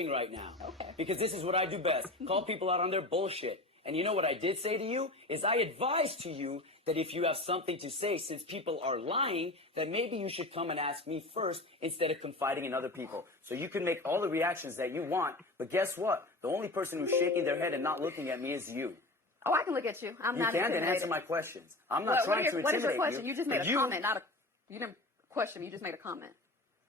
stopping right now. Okay. Because this is what I do best. Call people out on their bullshit. And you know what I did say to you? Is I advised to you that if you have something to say, since people are lying, that maybe you should come and ask me first instead of confiding in other people. So you can make all the reactions that you want, but guess what? The only person who's shaking their head and not looking at me is you. Oh, I can look at you. I'm not You can, intimidated. then answer my questions. I'm not trying to intimidate you. What is your question? You just made a comment, comment. You didn't question me, you just made a comment.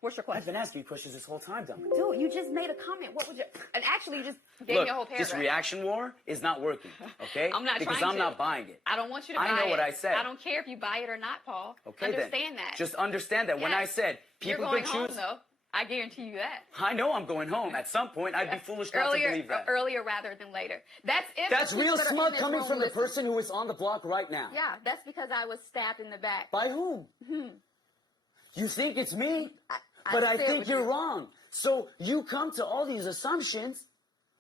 What's your question? I've been asking you questions this whole time, Dominic. Dude, you just made a comment. What would you... And actually, you just gave me a whole paragraph. This reaction war is not working, okay? I'm not because trying I'm to. not buying it. I don't want you to buy it. I know what I said. I don't care if you buy it or not, Paul. Okay, Understand then. that. Just understand that when I said people You're going could choose... home, though. I guarantee you that. I know I'm going home. At some point, I'd be foolish not to believe that. Earlier rather than later. That's real smug coming from the person who is on the block right now. Yeah, that's because I was stabbed in the back. By whom? You think it's me? But I think you're wrong. So you come to all these assumptions,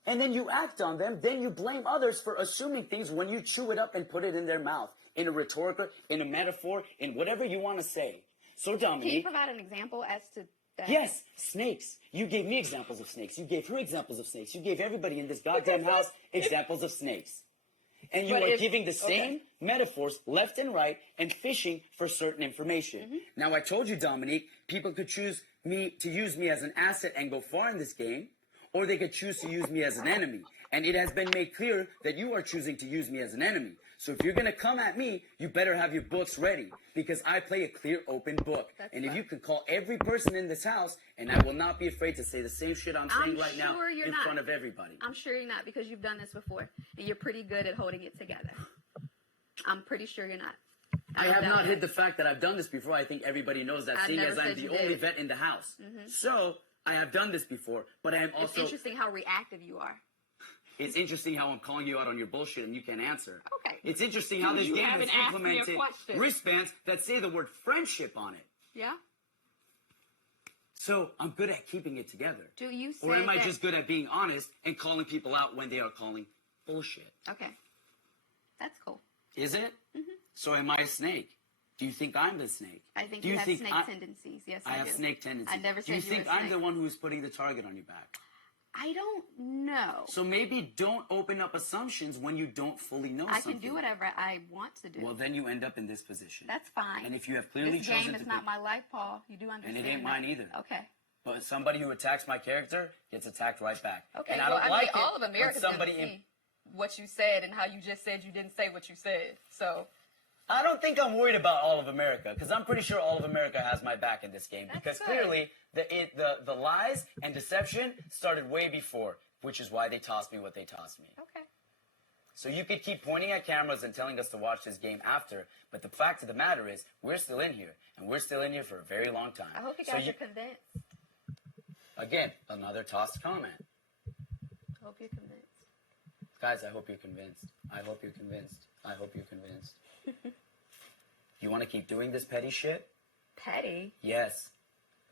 and then you act on them. Then you blame others for assuming things when you chew it up and put it in their mouth. In a rhetorical, in a metaphor, in whatever you want to say. So, Dominique... Can you provide an example as to that? Yes, snakes. You gave me examples of snakes. You gave her examples of snakes. You gave everybody in this goddamn house examples of snakes. And you are giving the same metaphors left and right and fishing for certain information. Now, I told you, Dominique, people could choose to use me as an asset and go far in this game, or they could choose to use me as an enemy. And it has been made clear that you are choosing to use me as an enemy. So if you're going to come at me, you better have your books ready, because I play a clear, open book. And if you could call every person in this house, and I will not be afraid to say the same shit I'm saying right now in front of everybody. I'm sure you're not, because you've done this before, and you're pretty good at holding it together. I'm pretty sure you're not. I have not hid the fact that I've done this before. I think everybody knows that, seeing as I'm the only vet in the house. So, I have done this before, but I am also... It's interesting how reactive you are. It's interesting how I'm calling you out on your bullshit and you can't answer. Okay. It's interesting how this game has implemented wristbands that say the word friendship on it. Yeah? So, I'm good at keeping it together. Do you say Or am I just good at being honest and calling people out when they are calling bullshit? Okay. That's cool. Is it? So am I a snake? Do you think I'm the snake? I think you have snake tendencies. Yes, I do. I have snake tendencies. I never said Do you think were a snake. I'm the one who's putting the target on your back? I don't know. So maybe don't open up assumptions when you don't fully know something. I can do whatever I want to do. Well, then you end up in this position. That's fine. And if you have clearly chosen to... This game is not my life, Paul. You do understand. And it ain't mine either. Okay. But somebody who attacks my character gets attacked right back. Okay, and I don't like all of America's somebody gonna see what you said and how you just said you didn't say what you said. So... I don't think I'm worried about all of America, because I'm pretty sure all of America has my back in this game. Because clearly, the lies and deception started way before, which is why they tossed me what they tossed me. Okay. So you could keep pointing at cameras and telling us to watch this game after, but the fact of the matter is, we're still in here, and we're still in here for a very long time. I hope you guys are convinced. Again, another tossed comment. I hope you're convinced. Guys, I hope you're convinced. I hope you're convinced. I hope you're convinced. You want to keep doing this petty shit? Petty? Yes.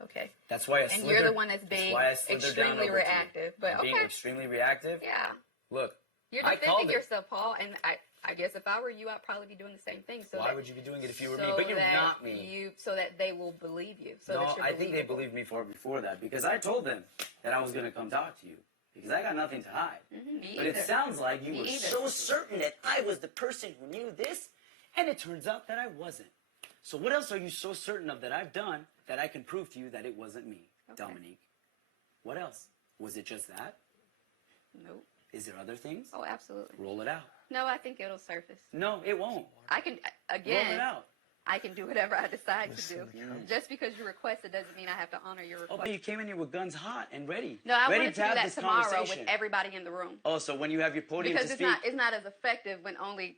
Okay. That's why I And you're the one that's being extremely reactive. But okay. Being extremely reactive? Yeah. Look, you're defending yourself, Paul, and I guess if I were you, I'd probably be doing the same thing. So why would you be doing it if you were me? But you're not me. So that they will believe you. No, I think they believed me before that, because I told them that I was going to come talk to you. Because I got nothing to hide. But it sounds like you were so certain that I was the person who knew this, and it turns out that I wasn't. So what else are you so certain of that I've done that I can prove to you that it wasn't me, Dominique? What else? Was it just that? Nope. Is there other things? Oh, absolutely. Roll it out. No, I think it'll surface. No, it won't. I can, again. Roll it out. I can do whatever I decide to do. Just because you request it doesn't mean I have to honor your request. Oh, but you came in here with guns hot and ready. No, I wanted wanted to do that tomorrow with everybody in the room. Oh, so when you have your podium to speak. Because it's not as effective when only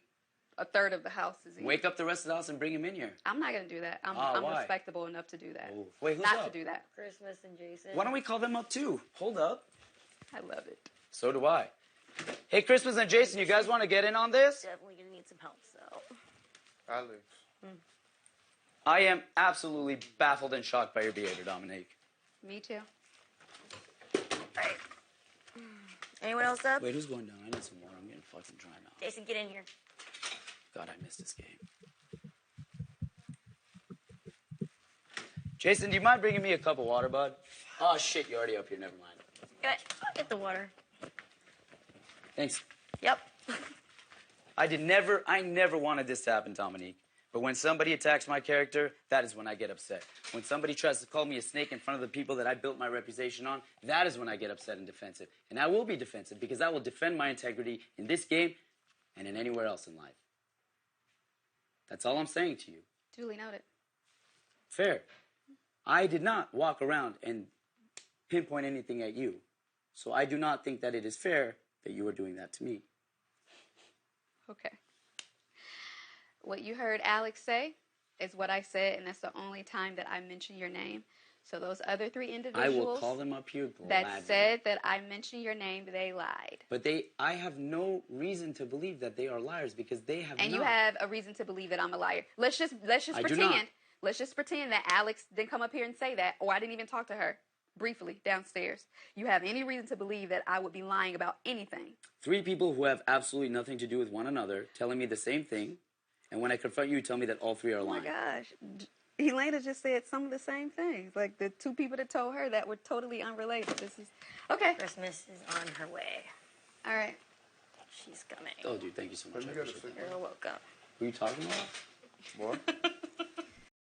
a third of the house is in. Wake up the rest of the house and bring him in here. I'm not going to do that. I'm respectable enough to do that. Oh. Wait, who's not up? to do that. Christmas and Jason. Why don't we call them up too? Hold up. I love it. So do I. Hey, Christmas and Jason, you guys want to get in on this? Definitely going to need some help, so. Alex. I am absolutely baffled and shocked by your behavior, Dominique. Me too. All right. Anyone else up? Wait, who's going down? I need some water. I'm getting fucking dry now. Jason, get in here. God, I missed this game. Jason, do you mind bringing me a cup of water, bud? Oh, shit, you're already up here. Never mind. I'll get the water. Thanks. Yep. I never wanted this to happen, Dominique. But when somebody attacks my character, that is when I get upset. When somebody tries to call me a snake in front of the people that I built my reputation on, that is when I get upset and defensive. And I will be defensive because I will defend my integrity in this game and in anywhere else in life. That's all I'm saying to you. Duly noted. Fair. I did not walk around and pinpoint anything at you. So I do not think that it is fair that you are doing that to me. Okay. What you heard Alex say is what I said, and that's the only time that I mention your name. So those other three individuals I will call them up here gladly. that said that I mentioned your name, they lied. But I have no reason to believe that they are liars because they have And not. you have a reason to believe that I'm a liar. Let's just I do not. pretend. Let's just pretend that Alex didn't come up here and say that, or I didn't even talk to her briefly downstairs. You have any reason to believe that I would be lying about anything? 3 people who have absolutely nothing to do with one another telling me the same thing, and when I confront you, you tell me that all 3 are lying. Oh my gosh. Elena just said some of the same things. Like the 2 people that told her that were totally unrelated. This is okay. Christmas is on her way. All right. She's coming. Oh, dude, thank you so much. I appreciate it. You're welcome. Who are you talking about? More?